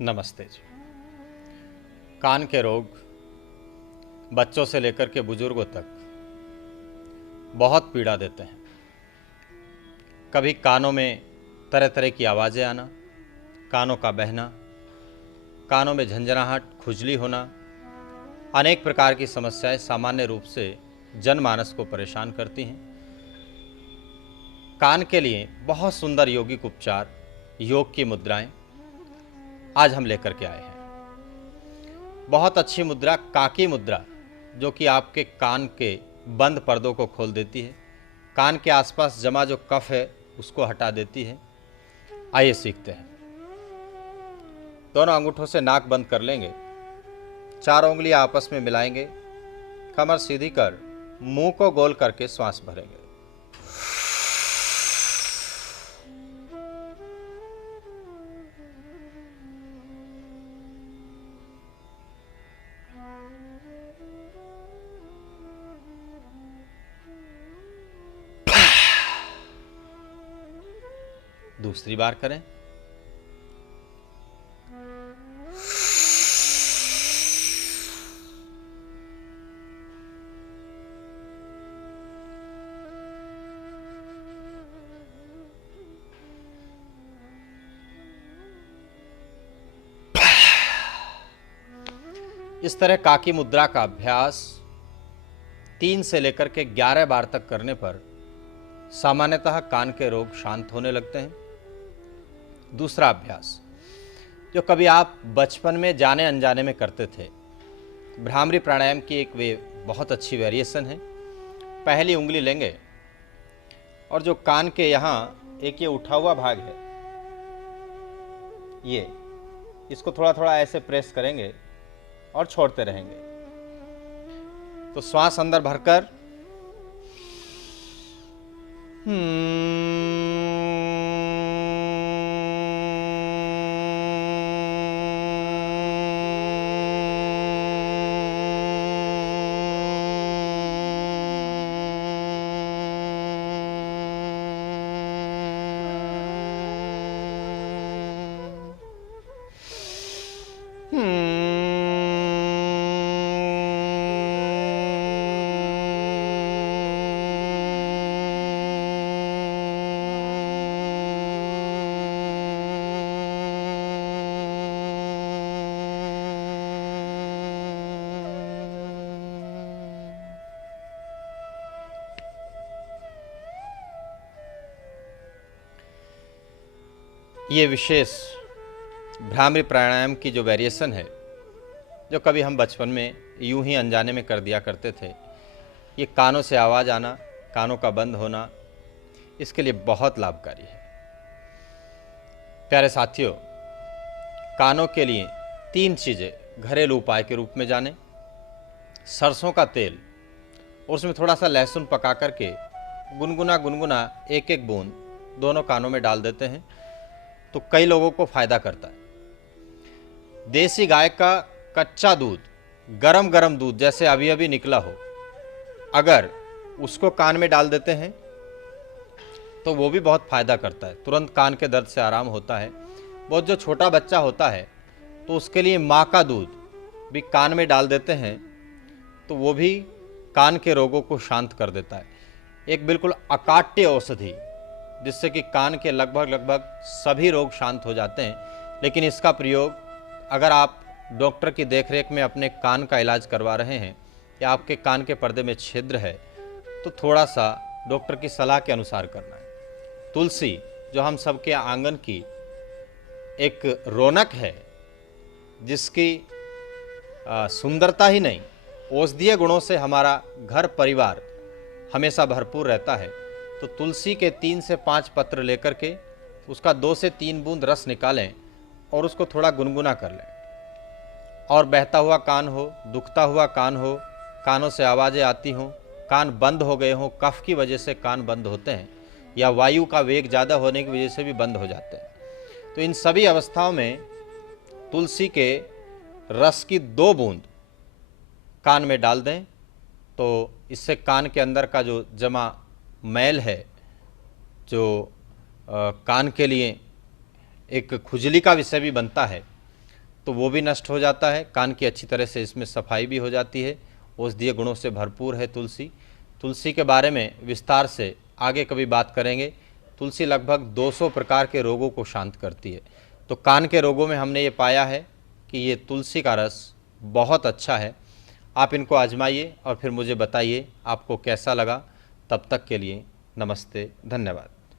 नमस्ते जी। कान के रोग बच्चों से लेकर के बुजुर्गों तक बहुत पीड़ा देते हैं। कभी कानों में तरह तरह की आवाज़ें आना, कानों का बहना, कानों में झंझनाहट, खुजली होना, अनेक प्रकार की समस्याएं सामान्य रूप से जनमानस को परेशान करती हैं। कान के लिए बहुत सुंदर यौगिक उपचार, योग की मुद्राएं आज हम लेकर के आए हैं। बहुत अच्छी मुद्रा काकी मुद्रा, जो कि आपके कान के बंद पर्दों को खोल देती है, कान के आसपास जमा जो कफ है उसको हटा देती है। आइए सीखते हैं। दोनों अंगूठों से नाक बंद कर लेंगे, 4 उंगलियां आपस में मिलाएंगे, कमर सीधी कर मुंह को गोल करके श्वास भरेंगे। दूसरी बार करें। इस तरह काकी मुद्रा का अभ्यास 3 से लेकर के 11 बार तक करने पर सामान्यतः कान के रोग शांत होने लगते हैं। दूसरा अभ्यास, जो कभी आप बचपन में जाने अनजाने में करते थे, भ्रामरी प्राणायाम की एक वे बहुत अच्छी वेरिएशन है। पहली उंगली लेंगे और जो कान के यहाँ एक ये उठा हुआ भाग है, ये इसको थोड़ा थोड़ा ऐसे प्रेस करेंगे और छोड़ते रहेंगे। तो श्वास अंदर भरकर ये विशेष भ्रामरी प्राणायाम की जो वेरिएशन है, जो कभी हम बचपन में यूं ही अनजाने में कर दिया करते थे, ये कानों से आवाज़ आना, कानों का बंद होना, इसके लिए बहुत लाभकारी है। प्यारे साथियों, कानों के लिए 3 चीज़ें घरेलू उपाय के रूप में जानें। सरसों का तेल और उसमें थोड़ा सा लहसुन पका करके गुनगुना गुनगुना 1-1 बूंद दोनों कानों में डाल देते हैं तो कई लोगों को फायदा करता है। देसी गाय का कच्चा दूध, गरम गरम दूध जैसे अभी अभी निकला हो, अगर उसको कान में डाल देते हैं तो वो भी बहुत फायदा करता है। तुरंत कान के दर्द से आराम होता है। बहुत जो छोटा बच्चा होता है तो उसके लिए माँ का दूध भी कान में डाल देते हैं तो वो भी कान के रोगों को शांत कर देता है। एक बिल्कुल अकाट्य औषधि, जिससे कि कान के लगभग सभी रोग शांत हो जाते हैं। लेकिन इसका प्रयोग अगर आप डॉक्टर की देखरेख में अपने कान का इलाज करवा रहे हैं या आपके कान के पर्दे में छिद्र है तो थोड़ा सा डॉक्टर की सलाह के अनुसार करना है। तुलसी, जो हम सबके आंगन की एक रौनक है, जिसकी सुंदरता ही नहीं, औषधीय गुणों से हमारा घर परिवार हमेशा भरपूर रहता है, तो तुलसी के 3 से 5 पत्र लेकर के उसका 2 से 3 बूंद रस निकालें और उसको थोड़ा गुनगुना कर लें। और बहता हुआ कान हो, दुखता हुआ कान हो, कानों से आवाज़ें आती हों, कान बंद हो गए हों, कफ की वजह से कान बंद होते हैं या वायु का वेग ज़्यादा होने की वजह से भी बंद हो जाते हैं, तो इन सभी अवस्थाओं में तुलसी के रस की 2 बूंद कान में डाल दें तो इससे कान के अंदर का जो जमा मैल है, जो कान के लिए एक खुजली का विषय भी बनता है, तो वो भी नष्ट हो जाता है। कान की अच्छी तरह से इसमें सफाई भी हो जाती है। औषधीय गुणों से भरपूर है तुलसी। तुलसी के बारे में विस्तार से आगे कभी बात करेंगे। तुलसी लगभग 200 प्रकार के रोगों को शांत करती है। तो कान के रोगों में हमने ये पाया है कि ये तुलसी का रस बहुत अच्छा है। आप इनको आजमाइए और फिर मुझे बताइए आपको कैसा लगा। तब तक के लिए नमस्ते, धन्यवाद।